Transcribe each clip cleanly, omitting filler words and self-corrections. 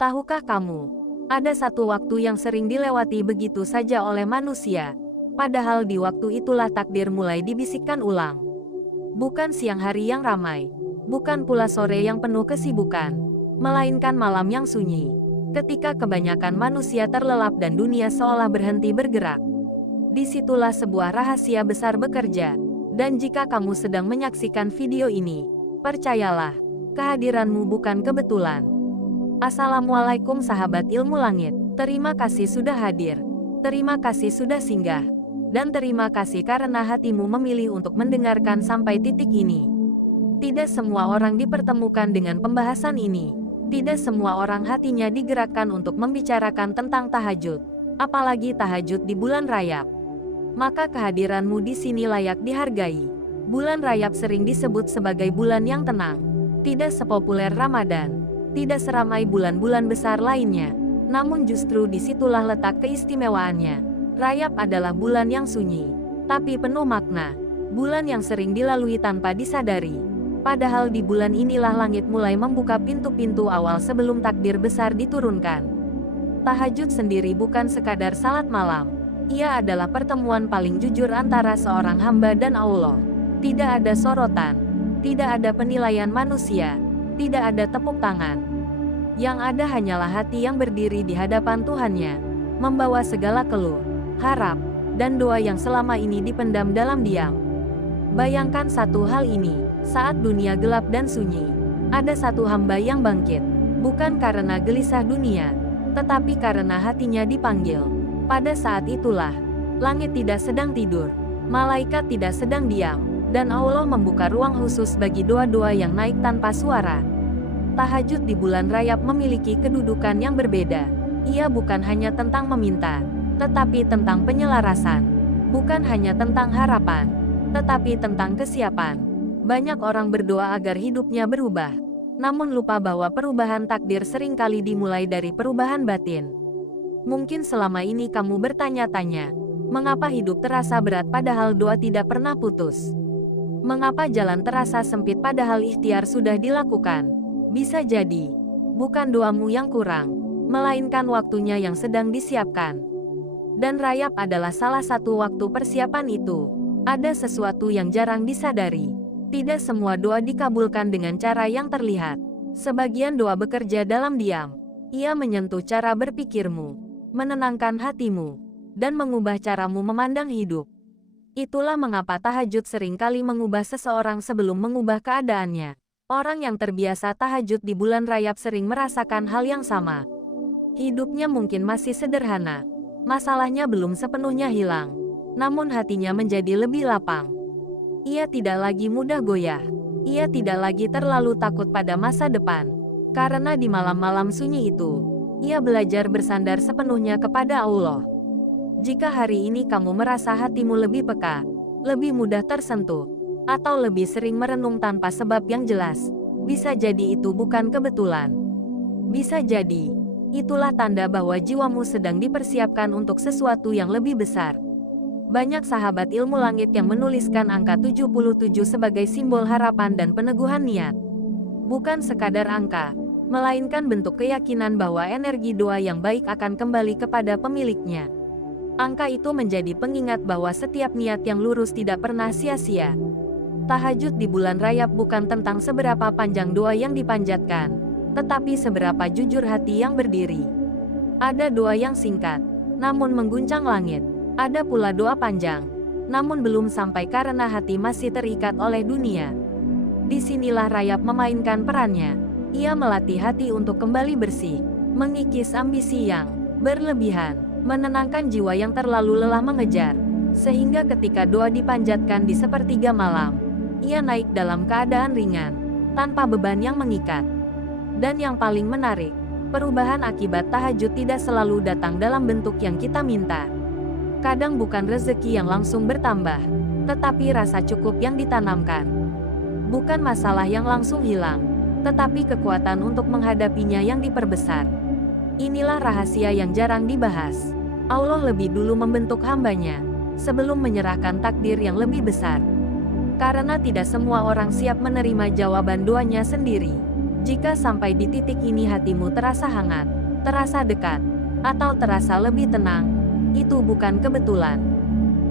Tahukah kamu, ada satu waktu yang sering dilewati begitu saja oleh manusia, padahal di waktu itulah takdir mulai dibisikkan ulang. Bukan siang hari yang ramai, bukan pula sore yang penuh kesibukan, melainkan malam yang sunyi, ketika kebanyakan manusia terlelap dan dunia seolah berhenti bergerak. Disitulah sebuah rahasia besar bekerja, dan jika kamu sedang menyaksikan video ini, percayalah, kehadiranmu bukan kebetulan. Assalamualaikum sahabat ilmu langit, terima kasih sudah hadir, terima kasih sudah singgah, dan terima kasih karena hatimu memilih untuk mendengarkan sampai titik ini. Tidak semua orang dipertemukan dengan pembahasan ini, tidak semua orang hatinya digerakkan untuk membicarakan tentang tahajud, apalagi tahajud di bulan Rajab. Maka kehadiranmu di sini layak dihargai. Bulan Rajab sering disebut sebagai bulan yang tenang, tidak sepopuler Ramadan, tidak seramai bulan-bulan besar lainnya, namun justru disitulah letak keistimewaannya. Rajab adalah bulan yang sunyi, tapi penuh makna, bulan yang sering dilalui tanpa disadari. Padahal di bulan inilah langit mulai membuka pintu-pintu awal sebelum takdir besar diturunkan. Tahajud sendiri bukan sekadar salat malam, ia adalah pertemuan paling jujur antara seorang hamba dan Allah. Tidak ada sorotan, tidak ada penilaian manusia, tidak ada tepuk tangan. Yang ada hanyalah hati yang berdiri di hadapan Tuhannya, membawa segala keluh, harap, dan doa yang selama ini dipendam dalam diam. Bayangkan satu hal ini, saat dunia gelap dan sunyi, ada satu hamba yang bangkit, bukan karena gelisah dunia, tetapi karena hatinya dipanggil. Pada saat itulah, langit tidak sedang tidur, malaikat tidak sedang diam, dan Allah membuka ruang khusus bagi doa-doa yang naik tanpa suara. Tahajud di bulan Rajab memiliki kedudukan yang berbeda. Ia bukan hanya tentang meminta, tetapi tentang penyelarasan. Bukan hanya tentang harapan, tetapi tentang kesiapan. Banyak orang berdoa agar hidupnya berubah, namun lupa bahwa perubahan takdir seringkali dimulai dari perubahan batin. Mungkin selama ini kamu bertanya-tanya, mengapa hidup terasa berat padahal doa tidak pernah putus? Mengapa jalan terasa sempit padahal ikhtiar sudah dilakukan? Bisa jadi, bukan doamu yang kurang, melainkan waktunya yang sedang disiapkan. Dan Rajab adalah salah satu waktu persiapan itu. Ada sesuatu yang jarang disadari. Tidak semua doa dikabulkan dengan cara yang terlihat. Sebagian doa bekerja dalam diam. Ia menyentuh cara berpikirmu, menenangkan hatimu, dan mengubah caramu memandang hidup. Itulah mengapa tahajud seringkali mengubah seseorang sebelum mengubah keadaannya. Orang yang terbiasa tahajud di bulan Rajab sering merasakan hal yang sama. Hidupnya mungkin masih sederhana, masalahnya belum sepenuhnya hilang, namun hatinya menjadi lebih lapang. Ia tidak lagi mudah goyah, ia tidak lagi terlalu takut pada masa depan, karena di malam-malam sunyi itu, ia belajar bersandar sepenuhnya kepada Allah. Jika hari ini kamu merasa hatimu lebih peka, lebih mudah tersentuh, atau lebih sering merenung tanpa sebab yang jelas, bisa jadi itu bukan kebetulan. Bisa jadi, itulah tanda bahwa jiwamu sedang dipersiapkan untuk sesuatu yang lebih besar. Banyak sahabat ilmu langit yang menuliskan angka 77 sebagai simbol harapan dan peneguhan niat. Bukan sekadar angka, melainkan bentuk keyakinan bahwa energi doa yang baik akan kembali kepada pemiliknya. Angka itu menjadi pengingat bahwa setiap niat yang lurus tidak pernah sia-sia. Tahajud di bulan Rajab bukan tentang seberapa panjang doa yang dipanjatkan, tetapi seberapa jujur hati yang berdiri. Ada doa yang singkat, namun mengguncang langit. Ada pula doa panjang, namun belum sampai karena hati masih terikat oleh dunia. Disinilah Rajab memainkan perannya. Ia melatih hati untuk kembali bersih, mengikis ambisi yang berlebihan, menenangkan jiwa yang terlalu lelah mengejar, sehingga ketika doa dipanjatkan di sepertiga malam, ia naik dalam keadaan ringan, tanpa beban yang mengikat. Dan yang paling menarik, perubahan akibat tahajud tidak selalu datang dalam bentuk yang kita minta. Kadang bukan rezeki yang langsung bertambah, tetapi rasa cukup yang ditanamkan. Bukan masalah yang langsung hilang, tetapi kekuatan untuk menghadapinya yang diperbesar. Inilah rahasia yang jarang dibahas. Allah lebih dulu membentuk hambanya, sebelum menyerahkan takdir yang lebih besar. Karena tidak semua orang siap menerima jawaban doanya sendiri. Jika sampai di titik ini hatimu terasa hangat, terasa dekat, atau terasa lebih tenang, itu bukan kebetulan.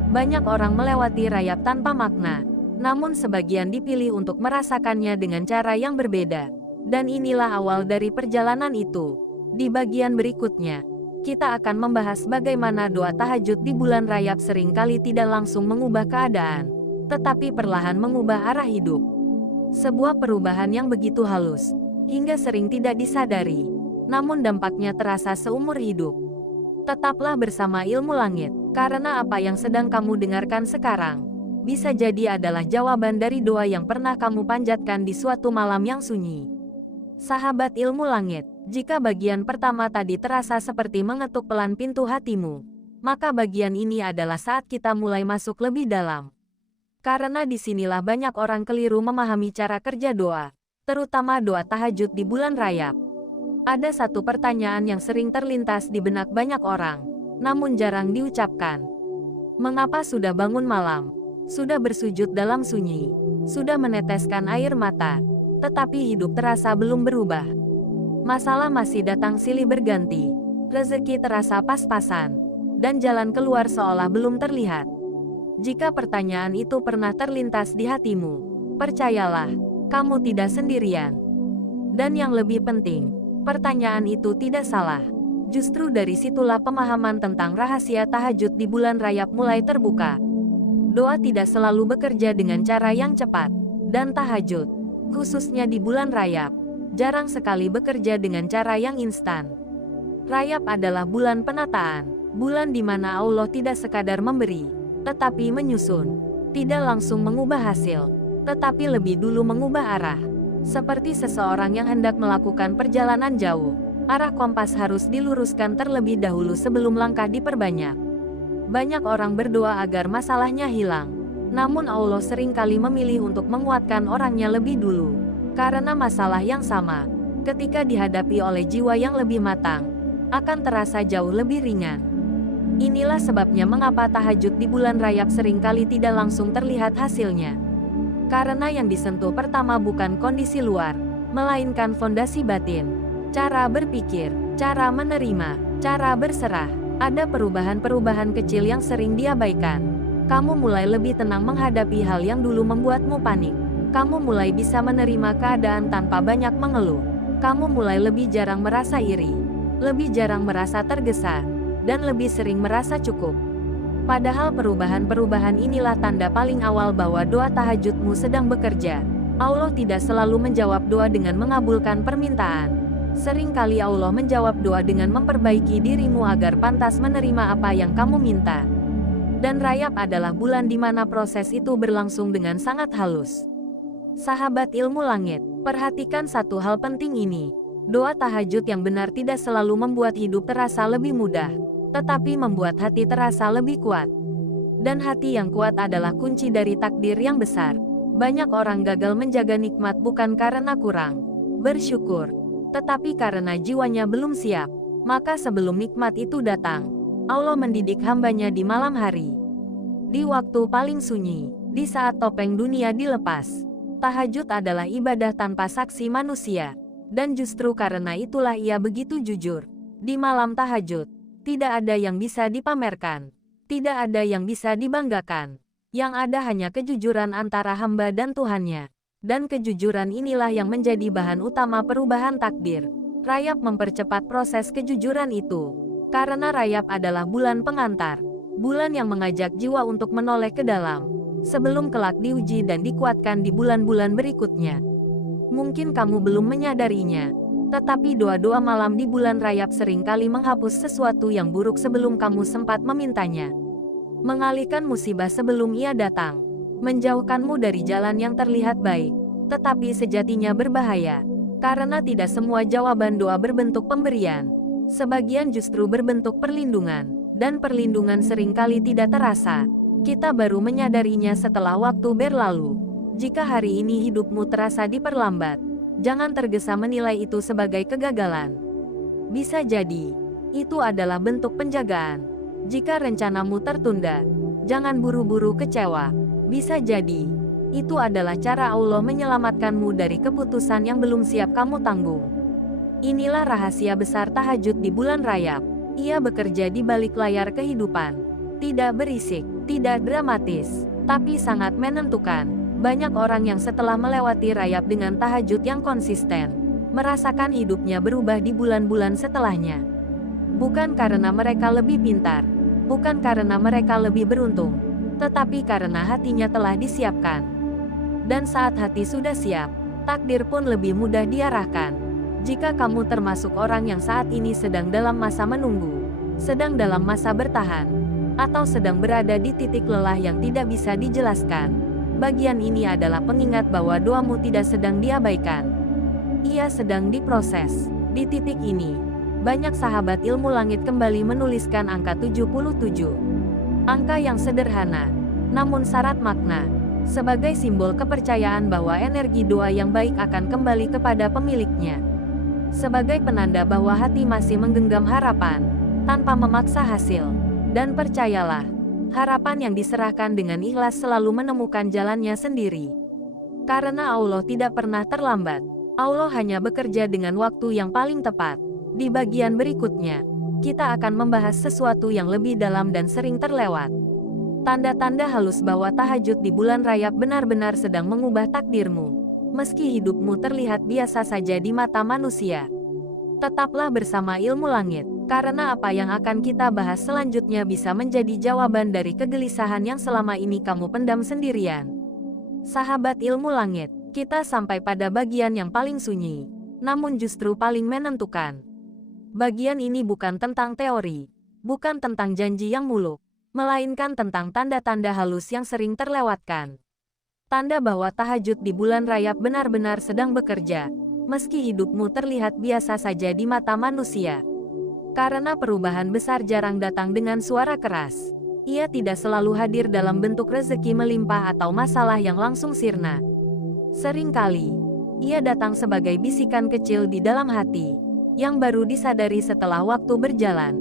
Banyak orang melewati rayap tanpa makna, namun sebagian dipilih untuk merasakannya dengan cara yang berbeda. Dan inilah awal dari perjalanan itu. Di bagian berikutnya, kita akan membahas bagaimana doa tahajud di bulan rayap seringkali tidak langsung mengubah keadaan, tetapi perlahan mengubah arah hidup. Sebuah perubahan yang begitu halus, hingga sering tidak disadari, namun dampaknya terasa seumur hidup. Tetaplah bersama Ilmu Langit, karena apa yang sedang kamu dengarkan sekarang, bisa jadi adalah jawaban dari doa yang pernah kamu panjatkan di suatu malam yang sunyi. Sahabat Ilmu Langit, jika bagian pertama tadi terasa seperti mengetuk pelan pintu hatimu, maka bagian ini adalah saat kita mulai masuk lebih dalam. Karena disinilah banyak orang keliru memahami cara kerja doa, terutama doa tahajud di bulan rayap. Ada satu pertanyaan yang sering terlintas di benak banyak orang, namun jarang diucapkan. Mengapa sudah bangun malam, sudah bersujud dalam sunyi, sudah meneteskan air mata, tetapi hidup terasa belum berubah? Masalah masih datang silih berganti, rezeki terasa pas-pasan, dan jalan keluar seolah belum terlihat. Jika pertanyaan itu pernah terlintas di hatimu, percayalah, kamu tidak sendirian. Dan yang lebih penting, pertanyaan itu tidak salah. Justru dari situlah pemahaman tentang rahasia tahajud di bulan rayap mulai terbuka. Doa tidak selalu bekerja dengan cara yang cepat, dan tahajud, khususnya di bulan rayap, jarang sekali bekerja dengan cara yang instan. Rayap adalah bulan penataan, bulan di mana Allah tidak sekadar memberi, tetapi menyusun, tidak langsung mengubah hasil, tetapi lebih dulu mengubah arah. Seperti seseorang yang hendak melakukan perjalanan jauh, arah kompas harus diluruskan terlebih dahulu sebelum langkah diperbanyak. Banyak orang berdoa agar masalahnya hilang, namun Allah seringkali memilih untuk menguatkan orangnya lebih dulu. Karena masalah yang sama, ketika dihadapi oleh jiwa yang lebih matang, akan terasa jauh lebih ringan. Inilah sebabnya mengapa tahajud di bulan rayap seringkali tidak langsung terlihat hasilnya. Karena yang disentuh pertama bukan kondisi luar, melainkan fondasi batin. Cara berpikir, cara menerima, cara berserah. Ada perubahan-perubahan kecil yang sering diabaikan. Kamu mulai lebih tenang menghadapi hal yang dulu membuatmu panik. Kamu mulai bisa menerima keadaan tanpa banyak mengeluh. Kamu mulai lebih jarang merasa iri, lebih jarang merasa tergesa, dan lebih sering merasa cukup. Padahal perubahan-perubahan inilah tanda paling awal bahwa doa tahajudmu sedang bekerja. Allah tidak selalu menjawab doa dengan mengabulkan permintaan. Seringkali Allah menjawab doa dengan memperbaiki dirimu agar pantas menerima apa yang kamu minta. Dan rayap adalah bulan di mana proses itu berlangsung dengan sangat halus. Sahabat Ilmu Langit, perhatikan satu hal penting ini. Doa tahajud yang benar tidak selalu membuat hidup terasa lebih mudah, tetapi membuat hati terasa lebih kuat. Dan hati yang kuat adalah kunci dari takdir yang besar. Banyak orang gagal menjaga nikmat bukan karena kurang bersyukur, tetapi karena jiwanya belum siap. Maka sebelum nikmat itu datang, Allah mendidik hambanya di malam hari. Di waktu paling sunyi, di saat topeng dunia dilepas. Tahajud adalah ibadah tanpa saksi manusia. Dan justru karena itulah ia begitu jujur. Di malam tahajud, tidak ada yang bisa dipamerkan. Tidak ada yang bisa dibanggakan. Yang ada hanya kejujuran antara hamba dan Tuhannya. Dan kejujuran inilah yang menjadi bahan utama perubahan takdir. Rayap mempercepat proses kejujuran itu. Karena rayap adalah bulan pengantar. Bulan yang mengajak jiwa untuk menoleh ke dalam. Sebelum kelak diuji dan dikuatkan di bulan-bulan berikutnya. Mungkin kamu belum menyadarinya. Tetapi doa-doa malam di bulan rayap seringkali menghapus sesuatu yang buruk sebelum kamu sempat memintanya. Mengalihkan musibah sebelum ia datang. Menjauhkanmu dari jalan yang terlihat baik, tetapi sejatinya berbahaya. Karena tidak semua jawaban doa berbentuk pemberian. Sebagian justru berbentuk perlindungan, dan perlindungan seringkali tidak terasa. Kita baru menyadarinya setelah waktu berlalu. Jika hari ini hidupmu terasa diperlambat, jangan tergesa menilai itu sebagai kegagalan. Bisa jadi, itu adalah bentuk penjagaan. Jika rencanamu tertunda, jangan buru-buru kecewa. Bisa jadi, Itu adalah cara Allah menyelamatkanmu dari keputusan yang belum siap kamu tanggung. Inilah rahasia besar tahajud di bulan Rajab. Ia bekerja di balik layar kehidupan. Tidak berisik, tidak dramatis, tapi sangat menentukan. Banyak orang yang setelah melewati Rajab dengan tahajud yang konsisten, merasakan hidupnya berubah di bulan-bulan setelahnya. Bukan karena mereka lebih pintar, bukan karena mereka lebih beruntung, tetapi karena hatinya telah disiapkan. Dan saat hati sudah siap, takdir pun lebih mudah diarahkan. Jika kamu termasuk orang yang saat ini sedang dalam masa menunggu, sedang dalam masa bertahan, atau sedang berada di titik lelah yang tidak bisa dijelaskan, bagian ini adalah pengingat bahwa doamu tidak sedang diabaikan. Ia sedang diproses. Di titik ini, banyak sahabat ilmu langit kembali menuliskan angka 77. Angka yang sederhana, namun syarat makna, sebagai simbol kepercayaan bahwa energi doa yang baik akan kembali kepada pemiliknya. Sebagai penanda bahwa hati masih menggenggam harapan, tanpa memaksa hasil. Dan percayalah, harapan yang diserahkan dengan ikhlas selalu menemukan jalannya sendiri. Karena Allah tidak pernah terlambat, Allah hanya bekerja dengan waktu yang paling tepat. Di bagian berikutnya, kita akan membahas sesuatu yang lebih dalam dan sering terlewat. Tanda-tanda halus bahwa tahajud di bulan Rajab benar-benar sedang mengubah takdirmu. Meski hidupmu terlihat biasa saja di mata manusia. Tetaplah bersama Ilmu Langit, karena apa yang akan kita bahas selanjutnya bisa menjadi jawaban dari kegelisahan yang selama ini kamu pendam sendirian. Sahabat Ilmu Langit, kita sampai pada bagian yang paling sunyi, namun justru paling menentukan. Bagian ini bukan tentang teori, bukan tentang janji yang muluk, melainkan tentang tanda-tanda halus yang sering terlewatkan. Tanda bahwa tahajud di bulan Rajab benar-benar sedang bekerja, meski hidupmu terlihat biasa saja di mata manusia. Karena perubahan besar jarang datang dengan suara keras. Ia tidak selalu hadir dalam bentuk rezeki melimpah atau masalah yang langsung sirna. Seringkali, ia datang sebagai bisikan kecil di dalam hati, yang baru disadari setelah waktu berjalan.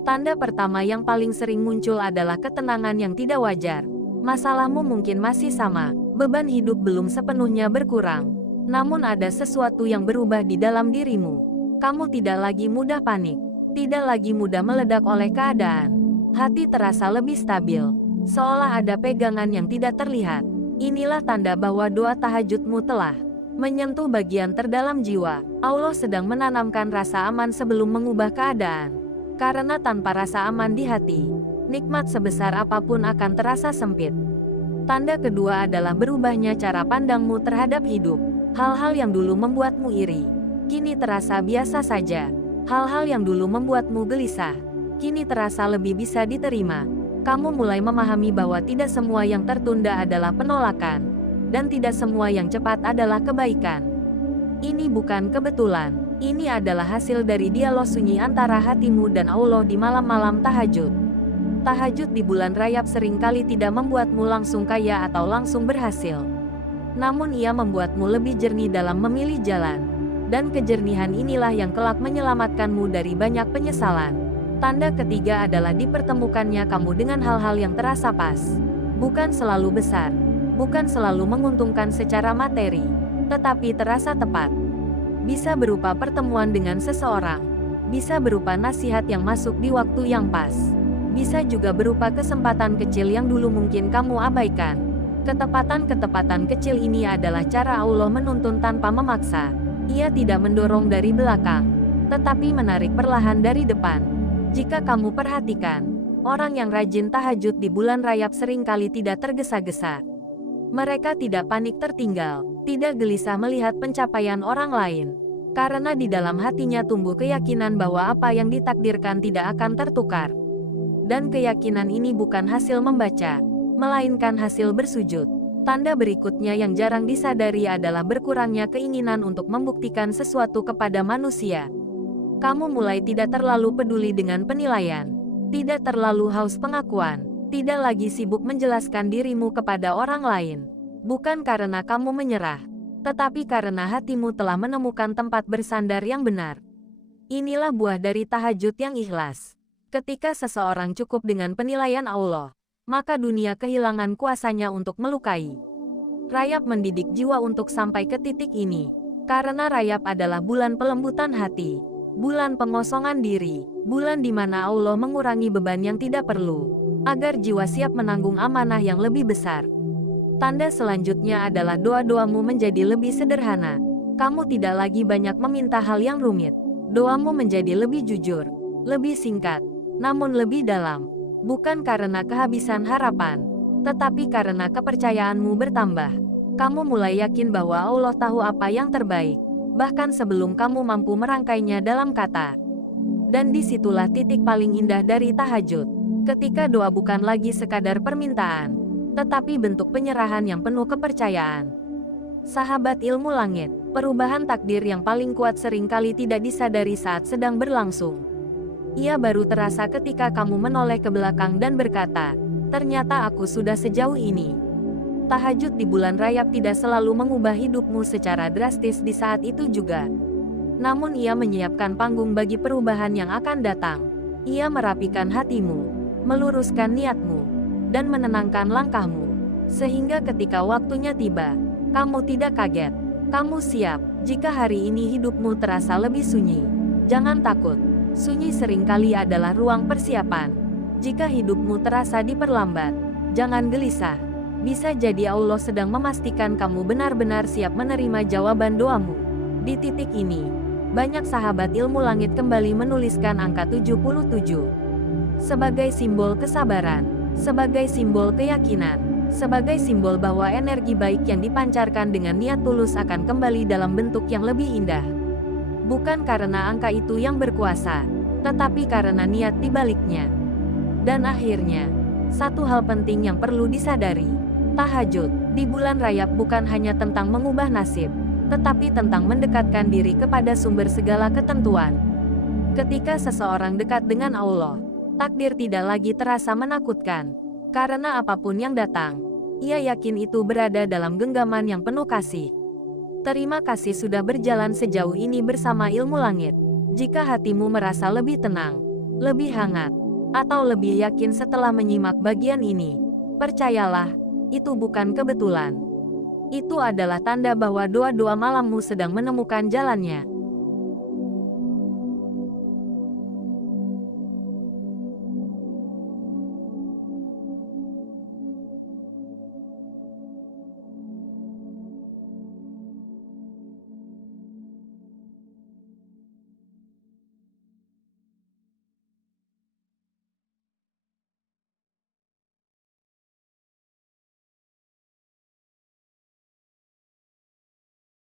Tanda pertama yang paling sering muncul adalah ketenangan yang tidak wajar. Masalahmu mungkin masih sama, beban hidup belum sepenuhnya berkurang. Namun ada sesuatu yang berubah di dalam dirimu. Kamu tidak lagi mudah panik, tidak lagi mudah meledak oleh keadaan. Hati terasa lebih stabil, seolah ada pegangan yang tidak terlihat. Inilah tanda bahwa doa tahajudmu telah menyentuh bagian terdalam jiwa. Allah sedang menanamkan rasa aman sebelum mengubah keadaan. Karena tanpa rasa aman di hati, nikmat sebesar apapun akan terasa sempit. Tanda kedua adalah berubahnya cara pandangmu terhadap hidup. Hal-hal yang dulu membuatmu iri, kini terasa biasa saja. Hal-hal yang dulu membuatmu gelisah, kini terasa lebih bisa diterima. Kamu mulai memahami bahwa tidak semua yang tertunda adalah penolakan, dan tidak semua yang cepat adalah kebaikan. Ini bukan kebetulan, ini adalah hasil dari dialog sunyi antara hatimu dan Allah di malam-malam tahajud. Tahajud di bulan Rajab seringkali tidak membuatmu langsung kaya atau langsung berhasil. Namun ia membuatmu lebih jernih dalam memilih jalan. Dan kejernihan inilah yang kelak menyelamatkanmu dari banyak penyesalan. Tanda ketiga adalah dipertemukannya kamu dengan hal-hal yang terasa pas. Bukan selalu besar, bukan selalu menguntungkan secara materi, tetapi terasa tepat. Bisa berupa pertemuan dengan seseorang, bisa berupa nasihat yang masuk di waktu yang pas. Bisa juga berupa kesempatan kecil yang dulu mungkin kamu abaikan. Ketepatan-ketepatan kecil ini adalah cara Allah menuntun tanpa memaksa. Ia tidak mendorong dari belakang, tetapi menarik perlahan dari depan. Jika kamu perhatikan, orang yang rajin tahajud di bulan Rajab seringkali tidak tergesa-gesa. Mereka tidak panik tertinggal, tidak gelisah melihat pencapaian orang lain. Karena di dalam hatinya tumbuh keyakinan bahwa apa yang ditakdirkan tidak akan tertukar. Dan keyakinan ini bukan hasil membaca, melainkan hasil bersujud. Tanda berikutnya yang jarang disadari adalah berkurangnya keinginan untuk membuktikan sesuatu kepada manusia. Kamu mulai tidak terlalu peduli dengan penilaian, tidak terlalu haus pengakuan, tidak lagi sibuk menjelaskan dirimu kepada orang lain. Bukan karena kamu menyerah, tetapi karena hatimu telah menemukan tempat bersandar yang benar. Inilah buah dari tahajud yang ikhlas. Ketika seseorang cukup dengan penilaian Allah, maka dunia kehilangan kuasanya untuk melukai. Rayap mendidik jiwa untuk sampai ke titik ini. Karena Rayap adalah bulan pelembutan hati, bulan pengosongan diri, bulan di mana Allah mengurangi beban yang tidak perlu, agar jiwa siap menanggung amanah yang lebih besar. Tanda selanjutnya adalah doa-doamu menjadi lebih sederhana. Kamu tidak lagi banyak meminta hal yang rumit. Doamu menjadi lebih jujur, lebih singkat, namun lebih dalam. Bukan karena kehabisan harapan, tetapi karena kepercayaanmu bertambah. Kamu mulai yakin bahwa Allah tahu apa yang terbaik, bahkan sebelum kamu mampu merangkainya dalam kata. Dan disitulah titik paling indah dari tahajud. Ketika doa bukan lagi sekadar permintaan, tetapi bentuk penyerahan yang penuh kepercayaan. Sahabat ilmu langit, perubahan takdir yang paling kuat seringkali tidak disadari saat sedang berlangsung. Ia baru terasa ketika kamu menoleh ke belakang dan berkata, "Ternyata aku sudah sejauh ini." Tahajud di bulan Rayap tidak selalu mengubah hidupmu secara drastis di saat itu juga. Namun ia menyiapkan panggung bagi perubahan yang akan datang. Ia merapikan hatimu, meluruskan niatmu, dan menenangkan langkahmu. Sehingga ketika waktunya tiba, kamu tidak kaget. Kamu siap. Jika hari ini hidupmu terasa lebih sunyi, jangan takut. Sunyi seringkali adalah ruang persiapan. Jika hidupmu terasa diperlambat, jangan gelisah. Bisa jadi Allah sedang memastikan kamu benar-benar siap menerima jawaban doamu. Di titik ini, banyak sahabat ilmu langit kembali menuliskan angka 77. Sebagai simbol kesabaran, sebagai simbol keyakinan, sebagai simbol bahwa energi baik yang dipancarkan dengan niat tulus akan kembali dalam bentuk yang lebih indah. Bukan karena angka itu yang berkuasa, tetapi karena niat di baliknya. Dan akhirnya, satu hal penting yang perlu disadari. Tahajud di bulan Rayap bukan hanya tentang mengubah nasib, tetapi tentang mendekatkan diri kepada sumber segala ketentuan. Ketika seseorang dekat dengan Allah, takdir tidak lagi terasa menakutkan. Karena apapun yang datang, ia yakin itu berada dalam genggaman yang penuh kasih. Terima kasih sudah berjalan sejauh ini bersama Ilmu Langit. Jika hatimu merasa lebih tenang, lebih hangat, atau lebih yakin setelah menyimak bagian ini, percayalah, itu bukan kebetulan. Itu adalah tanda bahwa doa-doa malammu sedang menemukan jalannya.